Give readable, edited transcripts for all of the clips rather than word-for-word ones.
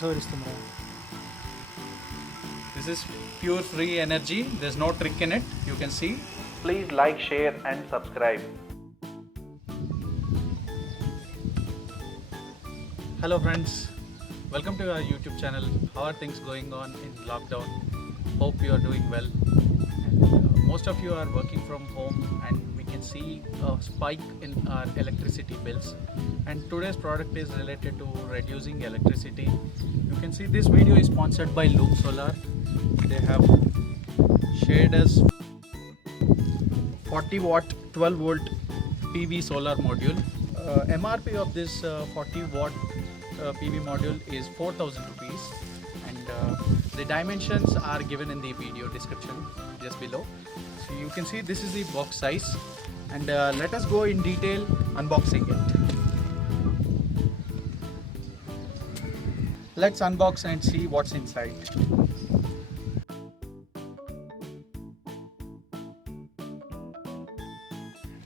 This is pure free energy. There's no trick in it. You can see. Please like, share and subscribe. Hello friends. Welcome to our YouTube channel. How are things going on in lockdown? Hope you are doing well. And, most of you are working from home and we can see a spike in our electricity bills. And today's product is related to reducing electricity. You can see this video is sponsored by Loom Solar. They have shared us 40 watt 12 volt PV solar module. MRP of this 40 watt PV module is 4,000 rupees, and the dimensions are given in the video description just below. So you can see this is the box size, and let us go in detail unboxing it. Let's unbox and see what's inside.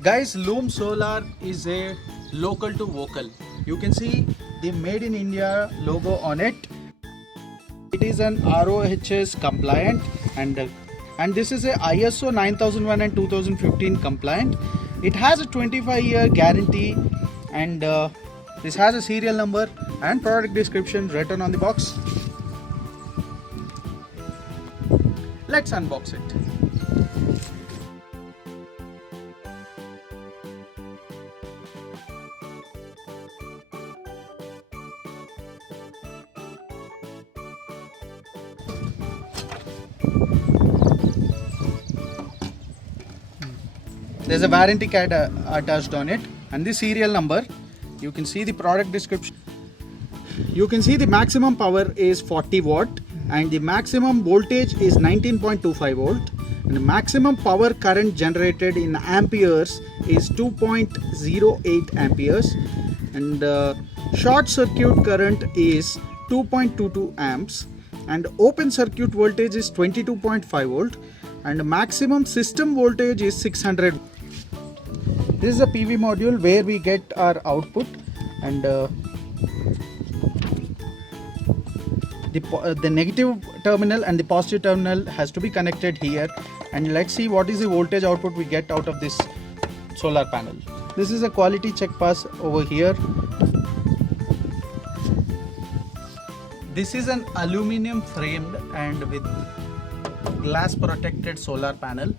Guys, Loom Solar is a local to vocal. You can see the Made in India logo on it. It is an RoHS compliant, and this is a ISO 9001 and 2015 compliant. It has a 25-year guarantee, and this has a serial number and product description written on the box. Let's unbox it. There's a warranty card attached on it and the serial number. You can see the product description. You can see the maximum power is 40 watt and the maximum voltage is 19.25 volt, and the maximum power current generated in amperes is 2.08 amperes, and short circuit current is 2.22 amps, and open circuit voltage is 22.5 volt, and maximum system voltage is 600. This is a PV module where we get our output, and the negative terminal and the positive terminal has to be connected here, and let's see what is the voltage output we get out of this solar panel. This is a quality check pass over here. This is an aluminum framed and with glass protected solar panel.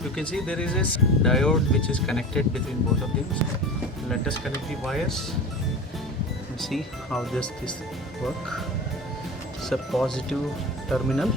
You can see there is a diode which is connected between both of them. Let us connect the wires and see how does this work. It's a positive terminal.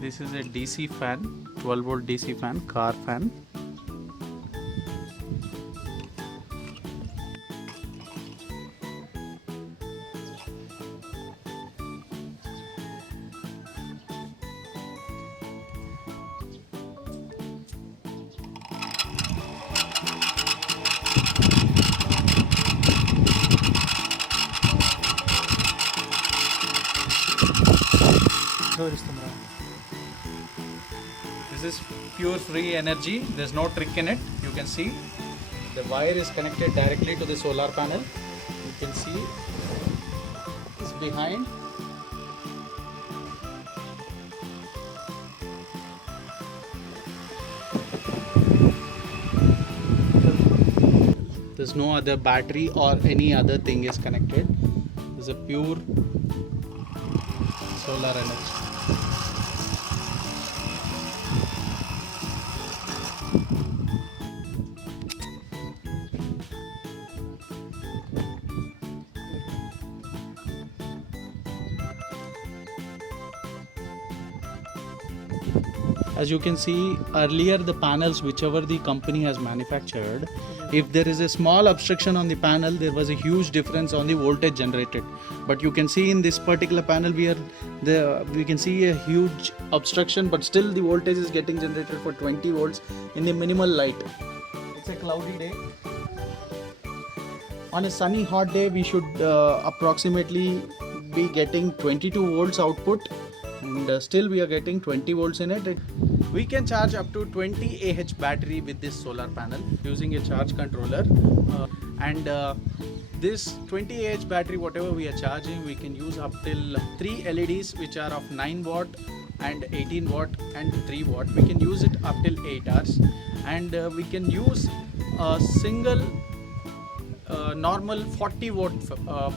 This is a DC fan, 12 volt DC fan, car fan. This is pure free energy. There's no trick in it. You can see the wire is connected directly to the solar panel. You can see it's behind. There's no other battery or any other thing is connected. It's a pure solar energy. As you can see earlier, the panels whichever the company has manufactured, if there is a small obstruction on the panel, there was a huge difference on the voltage generated. But you can see in this particular panel we can see a huge obstruction, but still the voltage is getting generated for 20 volts in the minimal light. It's a cloudy day. On a sunny hot day we should approximately be getting 22 volts output, and still we are getting 20 volts in it. We can charge up to 20 Ah battery with this solar panel using a charge controller, and this 20 Ah battery, whatever we are charging, we can use up till 3 LEDs which are of 9 watt and 18 watt and 3 watt. We can use it up till 8 hours, and we can use a single normal 40 watt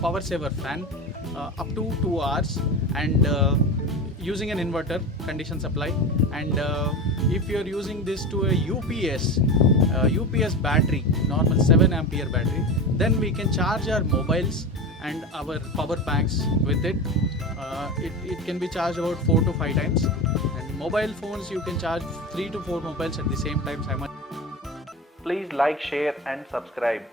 power saver fan up to 2 hours, and using an inverter condition supply. And if you are using this to a UPS battery, normal 7 ampere battery, then we can charge our mobiles and our power banks with it. It can be charged about 4 to 5 times, and mobile phones you can charge 3 to 4 mobiles at the same time. Please like, share, and subscribe.